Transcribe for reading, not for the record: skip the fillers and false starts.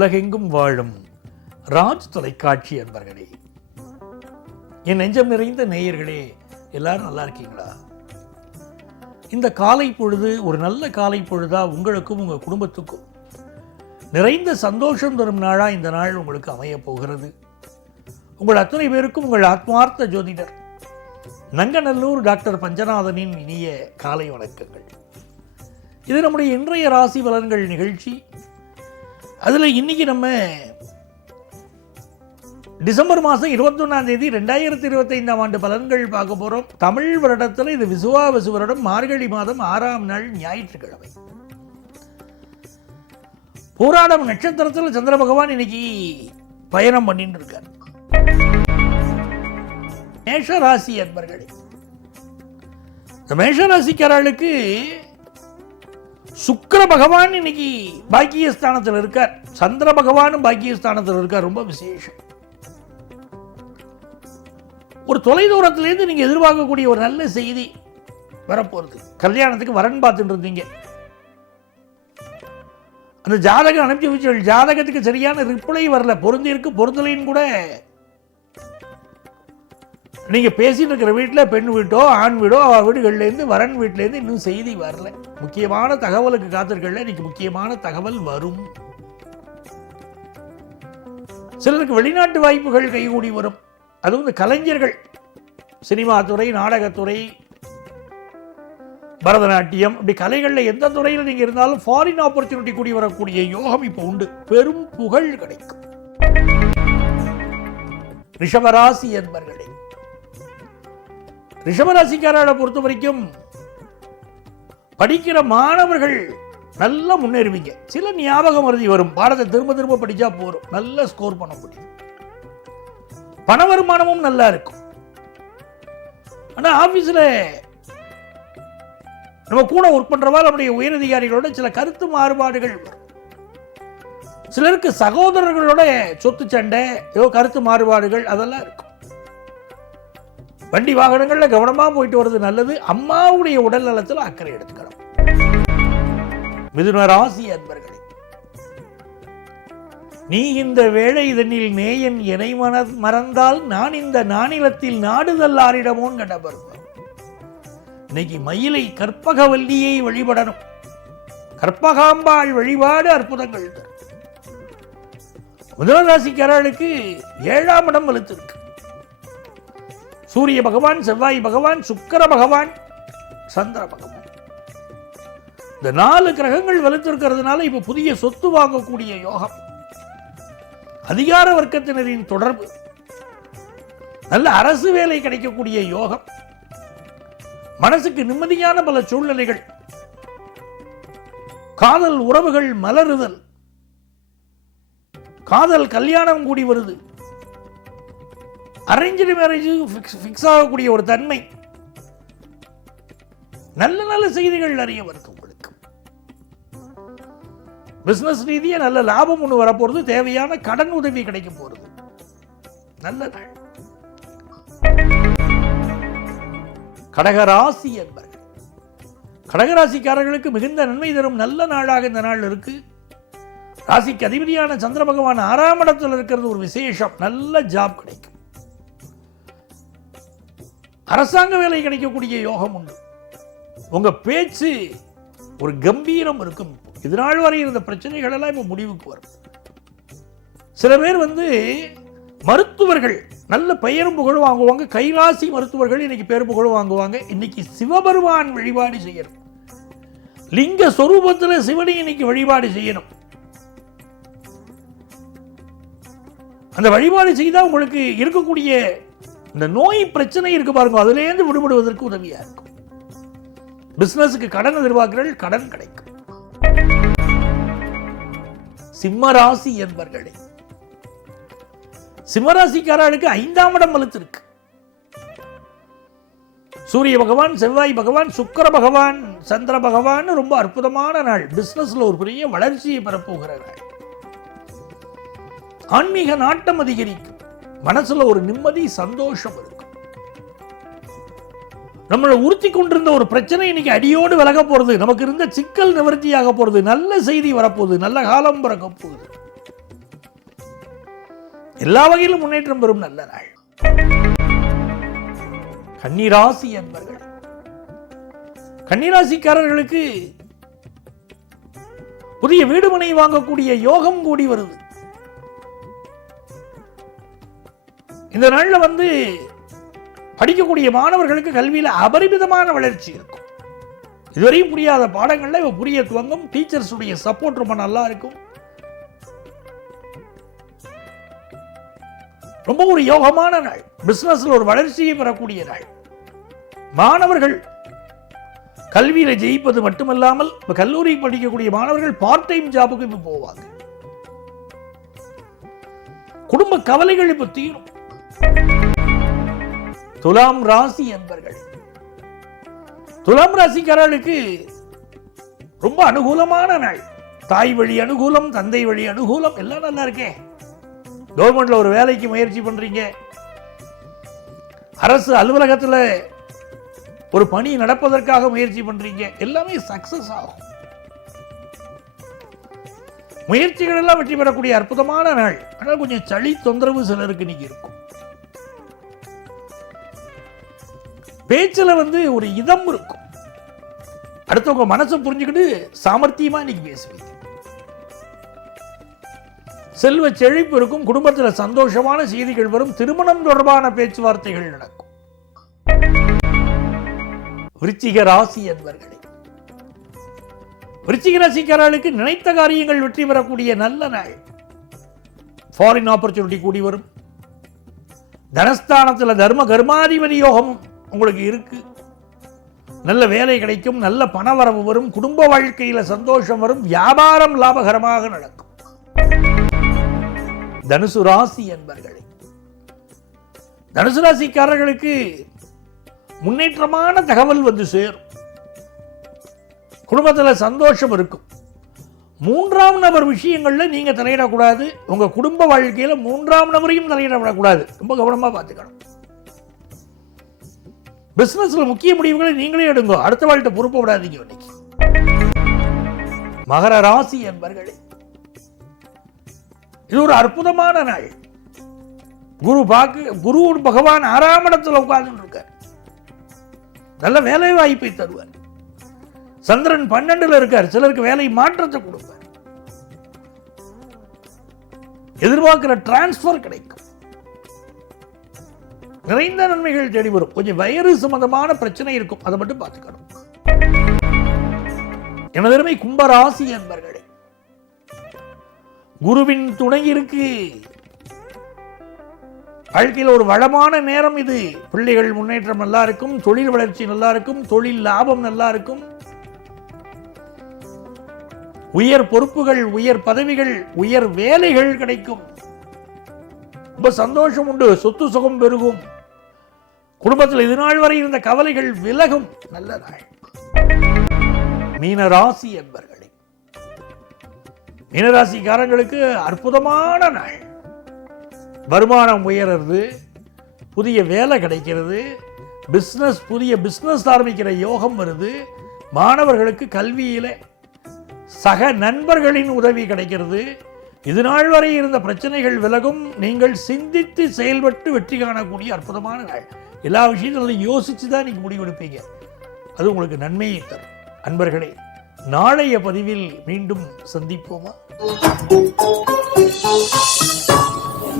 உலகெங்கும் வாழும் ராஜ் தொலைக்காட்சி அன்பர்களே, என் நெஞ்சம் நிறைந்த நேயர்களே, எல்லாரும் நல்லா இருக்கீங்களா? இந்த காலை பொழுது ஒரு நல்ல காலை பொழுதா உங்களுக்கும் உங்கள் குடும்பத்துக்கும் நிறைந்த சந்தோஷம் தரும் நாளா இந்த நாள் உங்களுக்கு அமைய போகிறது. உங்கள் அத்தனை பேருக்கும் உங்கள் ஆத்மார்த்த ஜோதிடர் நங்கநல்லூர் டாக்டர் பஞ்சநாதனின் இனிய காலை வணக்கங்கள். இது நம்முடைய இன்றைய ராசி பலன்கள் நிகழ்ச்சி. அதில் இன்னைக்கு நம்ம டிசம்பர் மாதம் 21ஆம் தேதி 2025ஆம் ஆண்டு பலன்கள் பார்க்க போகிறோம். தமிழ் வருடத்தில் இது விசுவாவசு வருடம், மார்கழி மாதம் 6ஆம் நாள் ஞாயிற்றுக்கிழமை. போராடம் நட்சத்திரத்தில் சந்திர பகவான் இன்னைக்கு பயணம் பண்ணிட்டு இருக்கார். மேஷராசி அன்பர்களே, இந்த மேஷராசிக்காரர்களுக்கு சுக்கிர பகவான் இன்னைக்கு பாக்கியஸ்தானத்தில் இருக்கார், சந்திர பகவானும் பாக்கியஸ்தானத்தில் இருக்கார். ரொம்ப விசேஷம். ஒரு தொலைதூரத்திலேருந்து நீங்க எதிர்பார்க்கக்கூடிய ஒரு நல்ல செய்தி வரப்போறது. கல்யாணத்துக்கு வரன் பார்த்துட்டு இருந்தீங்க, அந்த ஜாதகம் அனுப்பிச்சு வச்சு ஜாதகத்துக்கு சரியான ரிப்ளை வரல, பொருந்திருக்கு பொருந்தலைன்னு கூட நீங்க பேசிட்டு இருக்கிற வீட்டில் பெண் வீட்டோ ஆண் வீடோ வீடுகள்லேருந்து வரன் வீட்டிலேருந்து இன்னும் செய்தி வரல. முக்கியமான தகவலுக்கு காத்திருக்கல, இன்னைக்கு முக்கியமான தகவல் வரும். சிலருக்கு வெளிநாட்டு வாய்ப்புகள் கைகூடி வரும். அதுவும் இந்த கலைஞர்கள், சினிமா துறை, நாடகத்துறை, பரதநாட்டியம், அப்படி கலைகளில் எந்த துறையில் நீங்க இருந்தாலும் ஃபாரின் ஆப்பர்ச்சுனிட்டி கூடி வரக்கூடிய யோகம் இப்போ உண்டு. பெரும் புகழ் கிடைக்கும். ரிஷபராசி என்பர்களே, ரிஷபராசிக்காரர்களை பொறுத்த வரைக்கும் படிக்கிற மாணவர்கள் நல்லா முன்னேறுவீங்க. சில ஞாபகம் மறதி வரும், பாடத்தை திரும்ப திரும்ப படிச்சா போறோம், நல்ல ஸ்கோர் பண்ண முடியும். பண வருமானமும் நல்லா இருக்கும். ஆனா ஆபீஸ்ல நம்ம கூட ஒர்க் பண்றவா நம்முடைய உயரதிகாரிகளோட சில கருத்து மாறுபாடுகள் வரும். சிலருக்கு சகோதரர்களோட சொத்து சண்டை, கருத்து மாறுபாடுகள் அதெல்லாம் இருக்கும். வண்டி வாகனங்கள்ல கவனமா போயிட்டு வருது நல்லது. அம்மாவுடைய உடல் நலத்தில் அக்கறை எடுத்துக்கணும். மிதுன ராசி அன்பர்களே, நீ இந்த வேளை இதனில் நேயன் எனை மறந்தால் நான் இந்த நானிலத்தில் நாடுதல் ஆரிடமோன்னு கடப்பர். இன்னைக்கு மயிலை கற்பகவல்லியை வழிபடணும். கற்பகாம்பாள் வழிபாடு அற்புதங்கள் தரும். மிதுன ராசிக்காரர்களுக்கு 7ஆம் இடம் வலுத்திருக்கு. சூரிய பகவான், செவ்வாய் பகவான், சுக்கிர பகவான், சந்திர பகவான், இந்த 4 கிரகங்கள் வலுத்திருக்கிறதுனால இப்ப புதிய சொத்து வாங்கக்கூடிய யோகம், அதிகார வர்க்கத்தினரின் தொடர்பு, நல்ல அரசு வேலை கிடைக்கக்கூடிய யோகம், மனசுக்கு நிம்மதியான பல சூழ்நிலைகள், காதல் உறவுகள் மலருதல், காதல் கல்யாணம் கூடி வருது, அரேஞ்சு மேரேஜ் ஃபிக்ஸ் ஆகக்கூடிய ஒரு தன்மை, நல்ல நல்ல செய்திகள் நிறைய வருது உங்களுக்கு. பிசினஸ் ரீதியா நல்ல லாபம் ஒன்று வரப்போறது. தேவையான கடன் உதவி கிடைக்க போறது. நல்ல நாள். கடகராசி என்பர்கள், கடகராசிக்காரர்களுக்கு மிகுந்த நன்மை தரும் நல்ல நாளாக இந்த நாள் இருக்கு. ராசிக்கு அதிபதியான சந்திர பகவான் 6ஆம் இடத்தில் இருக்கிறது ஒரு விசேஷம். நல்ல ஜாப் கிடைக்கும். அரசாங்க வேலை கிடைக்கக்கூடிய யோகம் உண்டு. உங்க பேச்சு ஒரு கம்பீரம் இருக்கும். இதனால் வரை இருந்த பிரச்சனைகள் எல்லாம் இப்ப முடிவுக்கு வரும். சில பேர் மருத்துவர்கள் நல்ல பெயரும் புகழும் வாங்குவாங்க. கைலாசி மருத்துவர்கள் இன்னைக்கு பேர் புகழும் வாங்குவாங்க. இன்னைக்கு சிவபெருமான் வழிபாடு செய்யணும். லிங்க சொரூபத்தில் சிவனை இன்னைக்கு வழிபாடு செய்யணும். அந்த வழிபாடு செய்தால் உங்களுக்கு இருக்கக்கூடிய இந்த நோய் பிரச்சனை இருக்கு பாருங்க, அதிலேருந்து விடுபடுவதற்கு உதவியா இருக்கும். பிசினஸுக்கு கடன் எதிர்பார்க்கிறீர்கள், கடன் கிடைக்கும். சிம்மராசி என்பர்களே, சிம்மராசிக்காரர்களுக்கு 5ஆம் இடம் வலுத்திருக்கு. சூரிய பகவான், செவ்வாய் பகவான், சுக்கிர பகவான், சந்திர பகவான் ரொம்ப அற்புதமான நாள். பிசினஸ்ல ஒரு பெரிய வளர்ச்சியை பெறப்போகிற நாள். ஆன்மீக நாட்டம் அதிகரிக்கும். மனசுல ஒரு நிம்மதி, சந்தோஷம் இருக்கும். நம்மளை உறுத்தி கொண்டிருந்த ஒரு பிரச்சனை இன்னைக்கு அடியோடு விலக போறது. நமக்கு இருந்த சிக்கல் நிவர்த்தியாக போறது. நல்ல செய்தி வரப்போகுது. நல்ல காலம் பிறக்க போகுது. எல்லா வகையிலும் முன்னேற்றம் பெறும் நல்ல நாள். கன்னிராசி என்பர்கள், கன்னிராசிக்காரர்களுக்கு புதிய வீடுமனை வாங்கக்கூடிய யோகம் கூடி வருது. இந்த நாள்ல படிக்கக்கூடிய மாணவர்களுக்கு கல்வியில அபரிமிதமான வளர்ச்சி இருக்கும். இதுவரையும் புரியாத பாடங்கள்ல இவ புரிய துவங்கும். டீச்சர்ஸ் உடைய சப்போர்ட் ரொம்ப நல்லா இருக்கும். ரொம்ப ஒரு யோகமான நாள். பிசினஸ்ல ஒரு வளர்ச்சியை பெறக்கூடிய நாள். மாணவர்கள் கல்வியில ஜெயிப்பது மட்டுமல்லாமல் இப்ப கல்லூரி படிக்கக்கூடிய மாணவர்கள் பார்ட் டைம் ஜாபுக்கு இப்ப போவாங்க. குடும்ப கவலைகள் இப்ப தீரும். துலாம் ராசி என்பர்கள், துலாம் ராசிக்காரர்களுக்கு ரொம்ப அனுகூலமான நாள். தாய் வழி அனுகூலம், தந்தை வழி அனுகூலம் எல்லாம் நல்லா இருக்கே. கவர்மெண்ட்ல ஒரு வேலைக்கு முயற்சி பண்றீங்க, அரசு அலுவலகத்தில் ஒரு பணி நடப்பதற்காக முயற்சி பண்றீங்க, எல்லாமே சக்சஸ் ஆகும். முயற்சிகள் எல்லாம் வெற்றி பெறக்கூடிய அற்புதமான நாள். ஆனால் கொஞ்சம் சளி தொந்தரவு சிலருக்கு நீங்க இருக்கும். பேச்சுல ஒரு இதம் இருக்கும். அடுத்தவங்க மனசை புரிஞ்சுக்கிட்டு சாமர்த்தியமா நீங்க பேசுவீங்க. செல்வ செழிப்பு இருக்கும். குடும்பத்தில் சந்தோஷமான செய்திகள் வரும். திருமணம் தொடர்பான பேச்சுவார்த்தைகள் நடக்கும். விருச்சிக ராசி என்பர்களே, விருச்சிக ராசிக்காரர்களுக்கு நினைத்த காரியங்கள் வெற்றி பெறக்கூடிய நல்ல நாள். ஃபாரின் ஆப்பர்ச்சுனிட்டி கூடி வரும். தனஸ்தானத்தில் தர்ம கர்மாதிபதி யோகம் உங்களுக்கு இருக்கு. நல்ல வேலை கிடைக்கும், நல்ல பண வரவு வரும், குடும்ப வாழ்க்கையில சந்தோஷம் வரும், வியாபாரம் லாபகரமாக நடக்கும். தனுசு ராசி என்பர்களே, தனுசு ராசிக்காரர்களுக்கு முன்னேற்றமான தகவல் சேரும். குடும்பத்தில் சந்தோஷம் இருக்கும். மூன்றாம் நபர் விஷயங்கள்ல நீங்க தலையிடக்கூடாது. உங்க குடும்ப வாழ்க்கையில மூன்றாம் நபரையும் தலையிடக்கூடாது. ரொம்ப கவனமா பார்த்துக்கணும். பிசினஸ்ல முக்கிய முடிவுகளை நீங்களே எடுங்க. அடுத்த வாழ்க்கை பொறுப்ப விடாதீங்க. இன்னைக்கு மகர ராசி என்பர்களே, இது ஒரு அற்புதமான நாள். குரு பகவான் 6ஆம் இடத்துல உட்கார்ந்து இருக்கார். நல்ல வேலை வாய்ப்பை தருவார். சந்திரன் 12ல் இருக்கார். சிலருக்கு வேலை மாற்றத்தை கொடுப்பார். எதிர்பார்க்கிற டிரான்ஸ்பர் கிடைக்கும். நிறைந்த நன்மைகள் தேடி வரும். கொஞ்சம் வயிறு சம்பந்தமான பிரச்சனை இருக்கும், அதை மட்டும் பார்த்துக்கணும். எனதருமை கும்பராசி என்பர்களே, குருவின் துணை இருக்கு. வாழ்க்கையில் ஒரு வளமான நேரம் இது. பிள்ளைகள் முன்னேற்றம் நல்லா இருக்கும், தொழில் வளர்ச்சி நல்லா இருக்கும், தொழில் லாபம் நல்லா இருக்கும், உயர் பொறுப்புகள், உயர் பதவிகள், உயர் வேலைகள் கிடைக்கும். ரொம்ப சந்தோஷம் உண்டு. சொத்து சுகம் பெருகும். குடும்பத்தில் இதுநாள் வரை இருந்த கவலைகள் விலகும். நல்ல நாள். மீனராசி என்பர்களே, மீனராசிக்காரங்களுக்கு அற்புதமான நாள். வருமானம் உயர்றது, புதிய வேலை கிடைக்கிறது, புதிய பிசினஸ் ஆரம்பிக்கிற யோகம் வருது. மாணவர்களுக்கு கல்வியில சக நண்பர்களின் உதவி கிடைக்கிறது. இதுநாள் வரை இருந்த பிரச்சனைகள் விலகும். நீங்கள் சிந்தித்து செயல்பட்டு வெற்றி காணக்கூடிய அற்புதமான நாள். எல்லா விஷயத்திலும் யோசிச்சு தான் நீங்க முடிவெடுப்பீங்க. அது உங்களுக்கு நன்மையை தரும். அன்பர்களே, நாளைய பதிவில் மீண்டும் சந்திப்போமா?